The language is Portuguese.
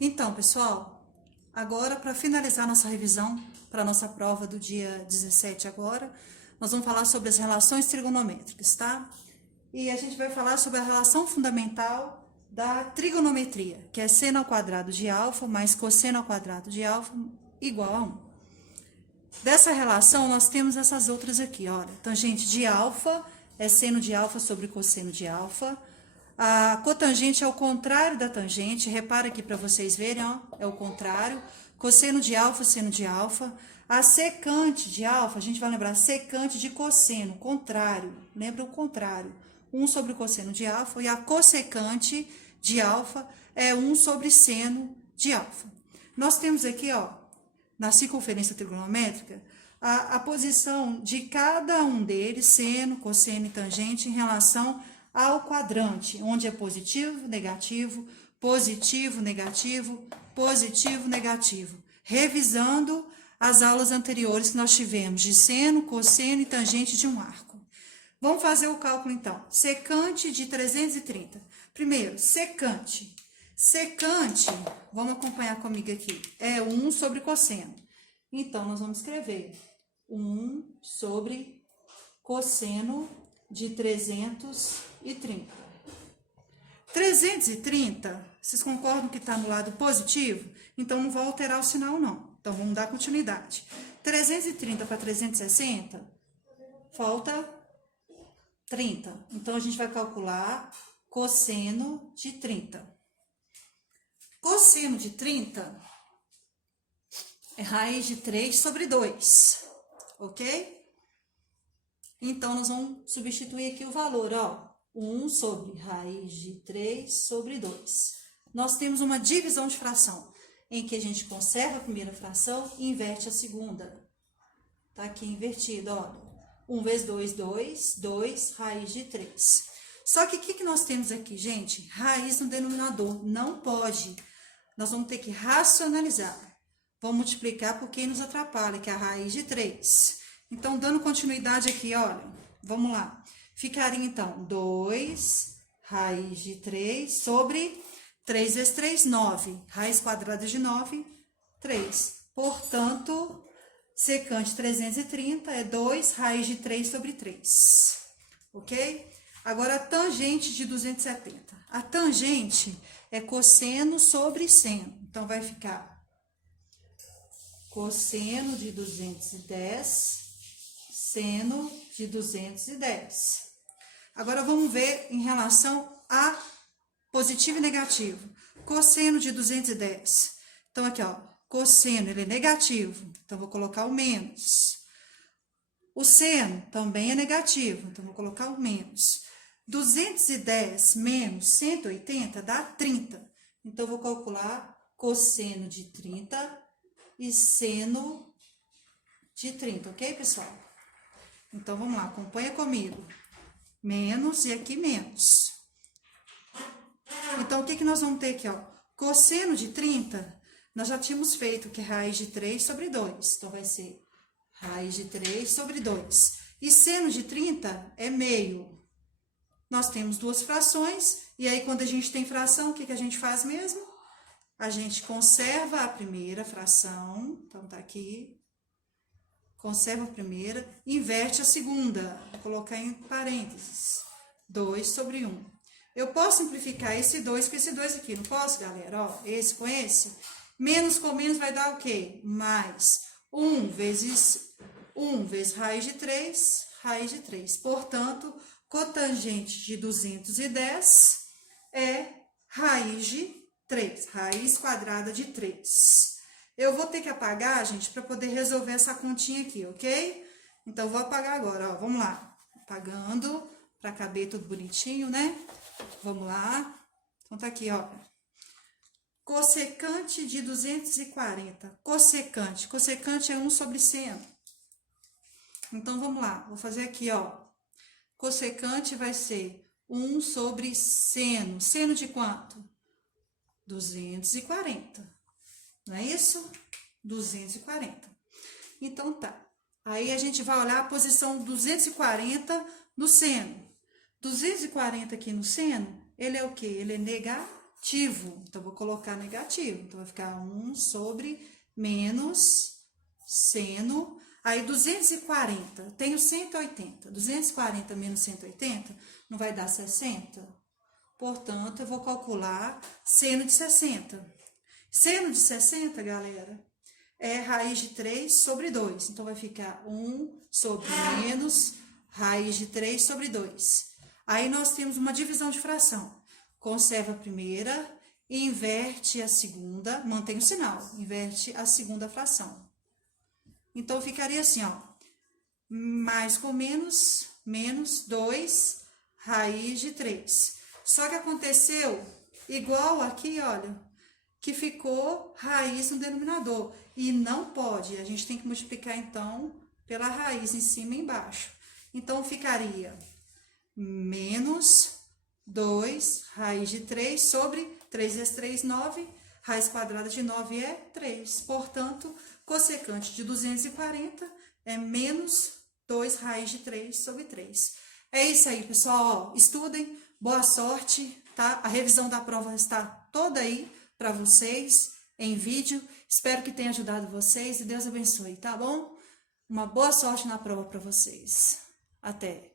Então, pessoal, agora para finalizar nossa revisão para a nossa prova do dia 17 agora, nós vamos falar sobre as relações trigonométricas, tá? E a gente vai falar sobre a relação fundamental da trigonometria, que é seno ao quadrado de alfa mais cosseno ao quadrado de alfa igual a 1. Dessa relação, nós temos essas outras aqui, olha. Tangente de alfa é seno de alfa sobre cosseno de alfa. A cotangente é o contrário da tangente, repara aqui para vocês verem, ó, é o contrário. Cosseno de alfa, seno de alfa. A secante de alfa, a gente vai lembrar, secante de cosseno, contrário, lembra o contrário. 1 sobre cosseno de alfa, e a cossecante de alfa é 1 sobre seno de alfa. Nós temos aqui, ó, na circunferência trigonométrica, a posição de cada um deles, seno, cosseno e tangente, em relação ao quadrante, onde é positivo, negativo, positivo, negativo, positivo, negativo. Revisando as aulas anteriores que nós tivemos de seno, cosseno e tangente de um arco. Vamos fazer o cálculo, então. Secante de 330. Primeiro, secante. Secante, vamos acompanhar comigo aqui, é 1 sobre cosseno. Então, nós vamos escrever 1 sobre cosseno de 330. 330, vocês concordam que está no lado positivo? Então, não vou alterar o sinal, não. Então, vamos dar continuidade. 330 para 360, falta 30. Então, a gente vai calcular cosseno de 30. Cosseno de 30 é raiz de 3 sobre 2, ok? Então, nós vamos substituir aqui o valor, ó, 1 sobre raiz de 3 sobre 2. Nós temos uma divisão de fração, em que a gente conserva a primeira fração e inverte a segunda. Tá aqui invertido, ó. 1 vezes 2, 2, 2, raiz de 3. Só que o que nós temos aqui, gente? Raiz no denominador, não pode. Nós vamos ter que racionalizar. Vamos multiplicar por quem nos atrapalha, que é a raiz de 3. Então, dando continuidade aqui, olha, vamos lá. Ficaria, então, 2 raiz de 3 sobre 3 vezes 3, 9. Raiz quadrada de 9, 3. Portanto, secante 330 é 2 raiz de 3 sobre 3. Ok? Agora, a tangente de 270. A tangente é cosseno sobre seno. Então, vai ficar cosseno de 210, seno de 210. Agora, vamos ver em relação a positivo e negativo. Cosseno de 210. Então, aqui, ó, cosseno, ele é negativo. Então, vou colocar o menos. O seno também é negativo. Então, vou colocar o menos. 210 menos 180 dá 30. Então, vou calcular cosseno de 30 e seno de 30, ok, pessoal? Então, vamos lá, acompanha comigo. Menos e aqui menos. Então, o que nós vamos ter aqui, ó? Cosseno de 30, nós já tínhamos feito que é raiz de 3 sobre 2. Então, vai ser raiz de 3 sobre 2. E seno de 30 é meio. Nós temos duas frações, e aí quando a gente tem fração, o que a gente faz mesmo? A gente conserva a primeira fração, então tá aqui, conserva a primeira, inverte a segunda, vou colocar em parênteses, 2 sobre 1. Eu posso simplificar esse 2 com esse 2 aqui, não posso, galera? Ó, esse com esse, menos com menos vai dar o quê? Mais 1 vezes raiz de 3, raiz de 3. Portanto, cotangente de 210 é raiz de 3, raiz quadrada de 3. Eu vou ter que apagar, gente, para poder resolver essa continha aqui, ok? Então, vou apagar agora, ó, vamos lá. Apagando, para caber tudo bonitinho, né? Vamos lá. Então, tá aqui, ó. Cossecante de 240. Cossecante é 1 sobre seno. Então, vamos lá. Vou fazer aqui, ó. Cossecante vai ser 1 sobre seno. Seno de quanto? 240. Não é isso? 240. Então, tá. Aí, a gente vai olhar a posição 240 no seno. 240 aqui no seno, ele é o quê? Ele é negativo. Então, vou colocar negativo. Então, vai ficar 1 sobre menos seno. Aí, 240, tenho 180. 240 menos 180 não vai dar 60? Portanto, eu vou calcular seno de 60. Seno de 60, galera, é raiz de 3 sobre 2. Então, vai ficar 1 sobre menos raiz de 3 sobre 2. Aí, nós temos uma divisão de fração. Conserva a primeira e inverte a segunda, mantém o sinal, inverte a segunda fração. Então, ficaria assim, ó, mais com menos, menos 2 raiz de 3. Só que aconteceu igual aqui, olha, que ficou raiz no denominador. E não pode, a gente tem que multiplicar, então, pela raiz em cima e embaixo. Então, ficaria menos 2 raiz de 3 sobre 3 vezes 3, 9. Raiz quadrada de 9 é 3. Portanto, cossecante de 240 é menos 2 raiz de 3 sobre 3. É isso aí, pessoal. Ó, estudem, boa sorte, tá? A revisão da prova está toda aí para vocês em vídeo. Espero que tenha ajudado vocês e Deus abençoe, tá bom? Uma boa sorte na prova para vocês. Até!